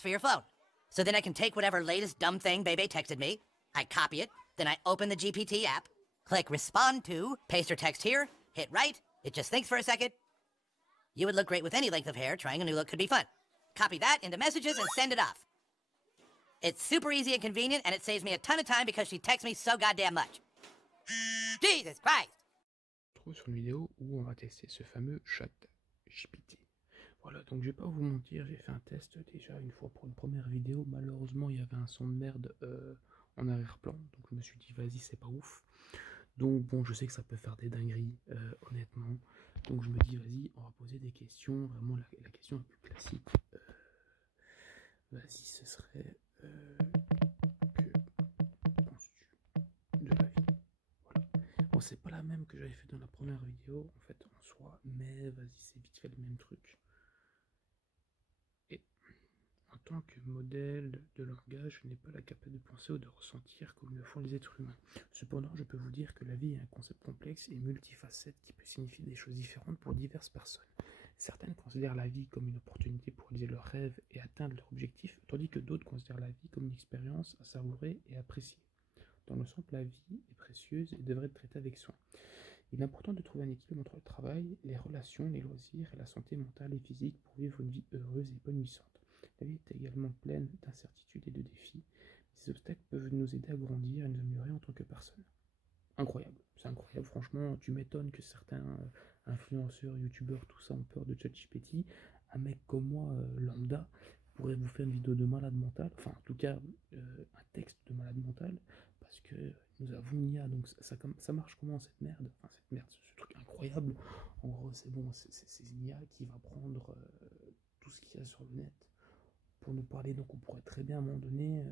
for your phone. So then I can take whatever latest dumb thing Bebe texted me, I copy it, then I open the GPT app, click respond to, paste her text here, hit right, it just thinks for a second. You would look great with any length of hair, trying a new look could be fun. Copy that into messages and send it off. It's super easy and convenient, and it saves me a ton of time because she texts me so goddamn much. Jesus Christ! Trouve sur une vidéo où on va tester ce fameux chat GPT. Voilà, donc je vais pas vous mentir, j'ai fait un test déjà une fois pour une première vidéo. Malheureusement, il y avait un son de merde en arrière-plan, donc je me suis dit vas-y, c'est pas ouf. Donc bon, je sais que ça peut faire des dingueries, honnêtement. Donc je me dis vas-y, on va poser des questions, vraiment la question la plus classique. Vas-y, ce serait que penses-tu de la vie? Voilà. Bon, c'est pas la même que j'avais fait dans la première vidéo, en fait, en soi, mais vas-y, c'est vite fait le même truc. Et en tant que modèle de langage, je n'ai pas la capacité de penser ou de ressentir comme le font les êtres humains. Cependant, je peux vous dire que la vie est un concept complexe et multifacette qui peut signifier des choses différentes pour diverses personnes. Certaines considèrent la vie comme une opportunité pour réaliser leurs rêves et atteindre leurs objectifs, tandis que d'autres considèrent la vie comme une expérience à savourer et apprécier. Dans l'ensemble, la vie est précieuse et devrait être traitée avec soin. Il est important de trouver un équilibre entre le travail, les relations, les loisirs et la santé mentale et physique pour vivre une vie heureuse et épanouissante. La vie est également pleine d'incertitudes et de défis. Ces obstacles peuvent nous aider à grandir et nous améliorer en tant que personne. Incroyable, c'est incroyable, franchement, tu m'étonnes que certains influenceurs, youtubeurs, tout ça ont peur de ChatGPT. Un mec comme moi, lambda, pourrait vous faire une vidéo de malade mental, enfin en tout cas un texte de malade mental, parce que nous avons une IA, donc ça marche comment cette merde? Enfin cette merde, ce truc incroyable, en gros c'est bon, c'est une IA qui va prendre tout ce qu'il y a sur le net pour nous parler, donc on pourrait très bien à un moment donné,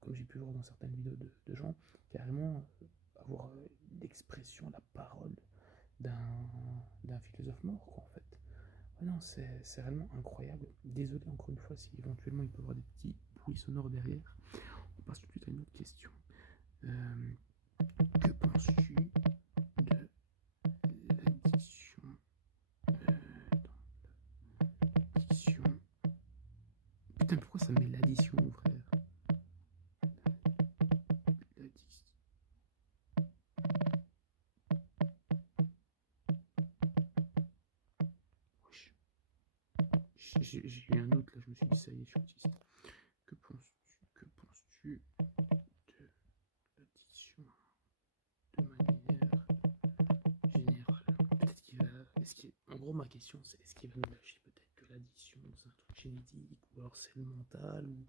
comme j'ai pu voir dans certaines vidéos de gens, carrément avoir l'expression, la parole d'un philosophe mort, quoi, en fait. Ouais, non, c'est réellement incroyable. Désolé encore une fois si éventuellement il peut y avoir des petits bruits sonores derrière. On passe tout de suite à une autre question. Que penses-tu de l'addiction Addiction. Putain, pourquoi ça met l'addition, frère? L'addiction. J'ai eu un autre là, je me suis dit ça y est, je suis autiste. Que penses-tu de l'addiction de manière générale? Peut-être qu'il va. En gros, ma question c'est est-ce qu'il va nous lâcher peut-être que l'addiction c'est un truc génétique ou alors c'est le mental ou.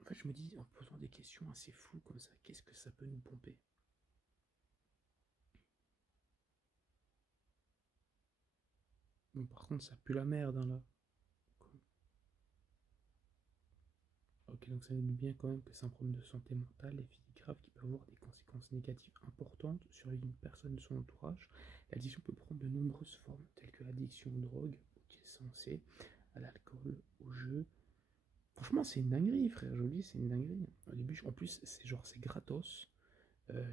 En fait, je me dis en posant des questions assez floues comme ça, qu'est-ce que ça peut nous pomper? Bon, par contre, ça pue la merde hein, là. Ok, donc ça nous dit bien quand même que c'est un problème de santé mentale et physique grave qui peut avoir des conséquences négatives importantes sur la vie d'une personne et de son entourage. L'addiction peut prendre de nombreuses formes, telles que l'addiction aux drogues, qui est censée, à l'alcool, au jeu. Franchement, c'est une dinguerie, frère, je vous dis, c'est une dinguerie. Au début, en plus, c'est genre, c'est gratos.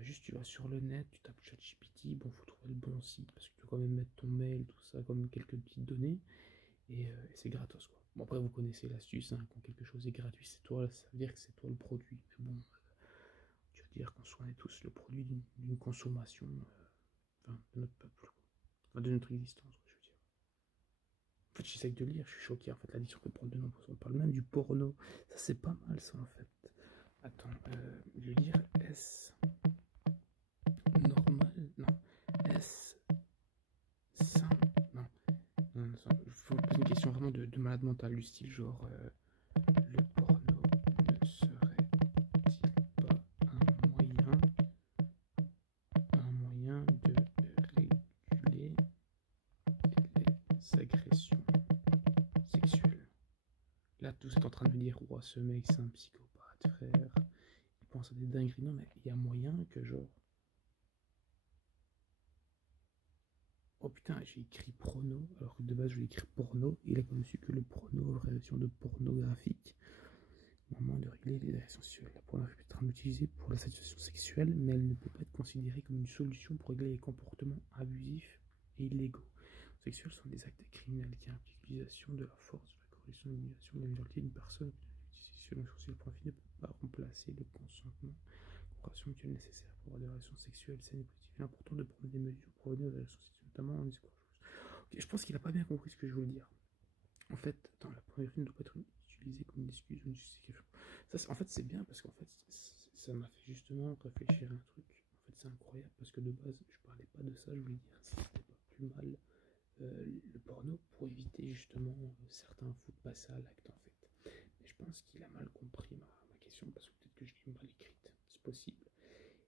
Juste, tu vas sur le net, tu tapes ChatGPT, bon, faut trouver le bon site, parce que tu dois quand même mettre ton mail, tout ça, comme quelques petites données. Et c'est gratos quoi. Bon après vous connaissez l'astuce, hein, quand quelque chose est gratuit c'est toi, ça veut dire que c'est toi le produit. Mais bon, tu veux dire qu'on soit tous le produit d'une consommation enfin, de notre peuple, quoi. Enfin, de notre existence, quoi, je veux dire. En fait j'essaie de lire, je suis choqué, en fait l'addiction peut prendre de nombreuses. On parle même du porno, ça c'est pas mal ça en fait. Attends, je vais lire S normal, non, S sain, non. Non, il faut poser une question vraiment de malade mental, du style genre le porno ne serait-il pas un moyen de réguler les agressions sexuelles? Là, tout est en train de me dire, oh, ce mec, c'est un psychopathe, frère. Il pense à des dingueries. Non, mais il y a moyen que genre. Oh putain, j'ai écrit prono, alors que de base je voulais écrire porno. Il a comme su que le prono, version de pornographique, moment de régler les agressions sexuelles. La pornographie peut être utilisée pour la satisfaction sexuelle, mais elle ne peut pas être considérée comme une solution pour régler les comportements abusifs et illégaux. Les sexuels sont des actes criminels qui impliquent l'utilisation de la force, de la projection d'humiliation, la majorité d'une personne, selon le point final, ne peut pas remplacer le consentement, compréhension mutuelle nécessaire pour avoir des relations sexuelles saines et positives. Il est important de prendre des mesures pour revenir aux relations sexuelles, notamment en discours. Okay, je pense qu'il n'a pas bien compris ce que je voulais dire. En fait, attends, la pornographie ne doit pas être utilisée comme une excuse ou une justification. Ça, en fait, c'est bien parce qu'en fait, ça m'a fait justement réfléchir à un truc. En fait, c'est incroyable parce que de base, je parlais pas de ça. Je voulais dire si c'était pas plus mal le porno pour éviter justement certains fous de passer à l'acte en fait. Mais je pense qu'il a mal compris ma question parce que peut-être que je l'ai mal écrite. C'est possible.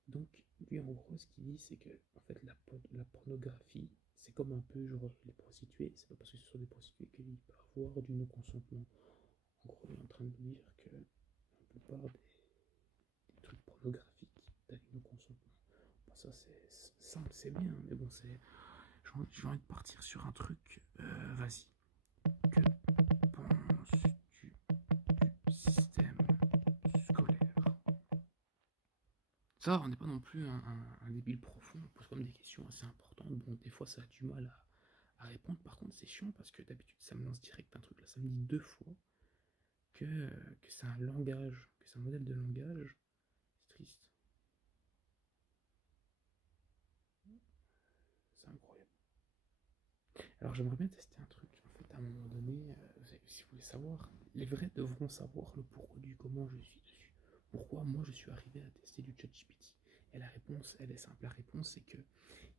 Donc, lui, en gros, ce qu'il dit, c'est que en fait, la pornographie, c'est comme un peu genre les prostituées. C'est pas parce que ce sont des prostituées qu'il peut avoir du non-consentement. En gros, il est en train de dire que la plupart des trucs pornographiques, t'as du non-consentement. Bon, ça, c'est simple, c'est bien, mais bon, c'est. J'ai envie de partir sur un truc. Vas-y. Que penses-tu du système scolaire? Ça, on n'est pas non plus un débile profond, on pose comme des questions assez importantes. Bon, des fois, ça a du mal à répondre. Par contre, c'est chiant parce que d'habitude, ça me lance direct un truc. Là, ça me dit 2 fois que c'est un langage, que c'est un modèle de langage. C'est triste. C'est incroyable. Alors, j'aimerais bien tester un truc. En fait, à un moment donné, si vous voulez savoir, les vrais devront savoir le pourquoi du comment je suis dessus. Pourquoi moi, je suis arrivé à tester du ChatGPT. Et la réponse, elle est simple. La réponse, c'est que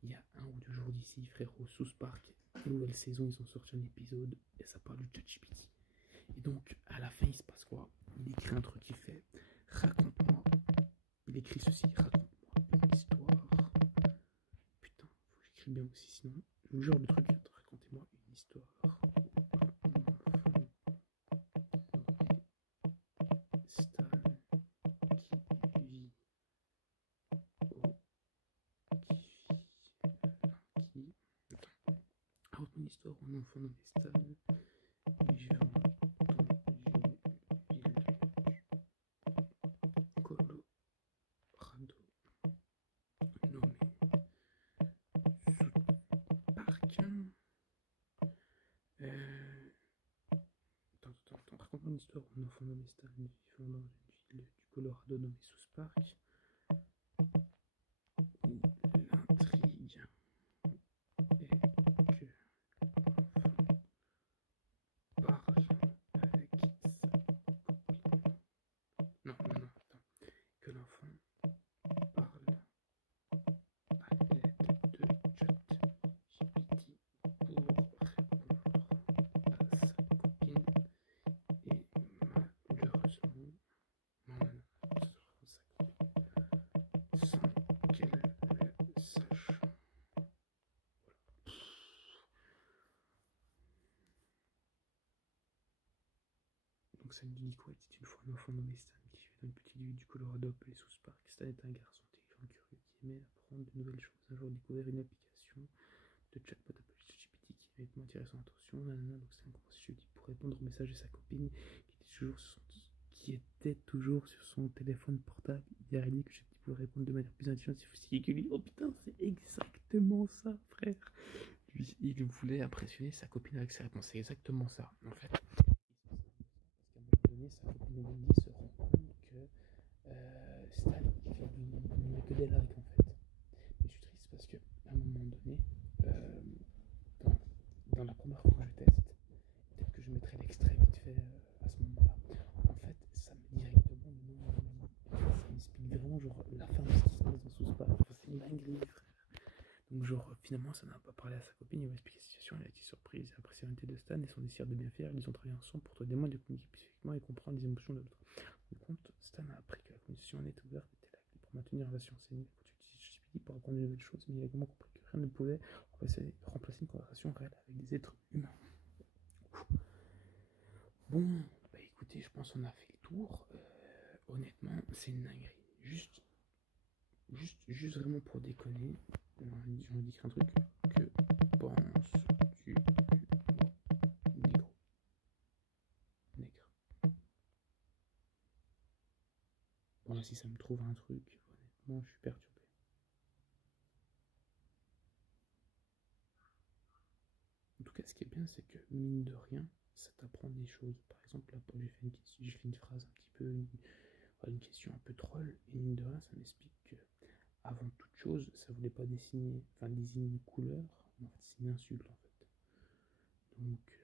il y a 1 ou 2 jours d'ici, frérot, South Park, nouvelle saison, ils ont sorti un épisode et ça parle du ChatGPT. Et donc, à la fin, il se passe quoi? Il écrit un truc qui fait raconte-moi. Il écrit ceci, raconte-moi une histoire. Putain, faut que j'écris bien aussi, sinon, je vous jure le truc, racontez-moi une histoire. Stan qui vit raconte une histoire où un enfant nommé Stan vivant dans une ville Colorado nommée South Park. Raconte-moi une histoire où un enfant nommé Stan vivant dans une ville du Colorado nommée South Park. Où l'intrigue est que parle avec sa copine. Non, attends. Que l'enfant parle à l'aide de ChatGPT pour répondre à sa copine. Et malheureusement, sans qu'elle le sache. Donc ça nous dit quoi? C'était une fois un enfant nommé Stan qui vivait dans une petite ville du Colorado appelée South Park. Stan était un garçon intelligent, curieux, qui aimait apprendre de nouvelles choses. Un jour, il a découvert une application de chatbot appelée ChatGPT qui avait attiré son attention. Donc c'est un conseil ChatGPT pour répondre aux messages de sa copine qui était toujours sur son téléphone portable. Il a réalisé que ChatGPT pouvait répondre de manière plus intelligente et sophistiquée que lui. Oh putain, c'est exactement ça, frère. Lui, il voulait impressionner sa copine avec ses réponses. C'est exactement ça, en fait. Sa copine Wendy se rend compte que Stan il fait que des likes en fait. Mais je suis triste parce que à un moment donné, dans la première fois que je teste, peut-être que je mettrai l'extrait vite fait à ce moment-là. En fait, ça met directement le nom de Wendy. Ça m'explique vraiment genre la fin de ce qui se passe dans South Park. Enfin, c'est une dinguerie, frère. Donc genre finalement ça n'a pas parlé à sa copine, il va expliquer la situation, elle a été surprise et apprécié l'unité de Stan et son désir de bien faire, ils ont travaillé ensemble pour trouver des moyens de communiquer spécifiquement et comprendre les émotions de l'autre. Par contre, Stan a appris que la communication honnête et ouverte était la clé pour maintenir une relation saine. Il a utilisé ChatGPT pour apprendre de nouvelles choses, mais il a également compris que rien ne pouvait remplacer une conversation réelle avec des êtres humains. Bon, bah écoutez, je pense qu'on a fait le tour. Honnêtement, c'est une dinguerie. Juste vraiment pour déconner, j'ai envie d'écrire un truc. Que penses-tu du négro? Nègre. Bon là si ça me trouve un truc, honnêtement je suis perturbé. En tout cas, ce qui est bien, c'est que mine de rien, ça t'apprend des choses. Par exemple, là, j'ai fait une phrase un petit peu, une question un peu troll, et mine de rien, ça m'explique que, avant toute chose, ça voulait pas désigner une couleur, mais en fait, c'est une insulte, en fait. Donc,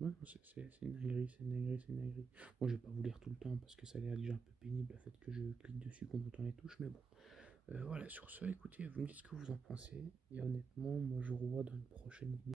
ouais, c'est une dinguerie, c'est une dinguerie, c'est une dinguerie. Moi, je vais pas vous lire tout le temps parce que ça a l'air déjà un peu pénible, le fait que je clique dessus quand on les touches, mais bon. Voilà, sur ce, écoutez, vous me dites ce que vous en pensez, et honnêtement, moi, je revois dans une prochaine vidéo.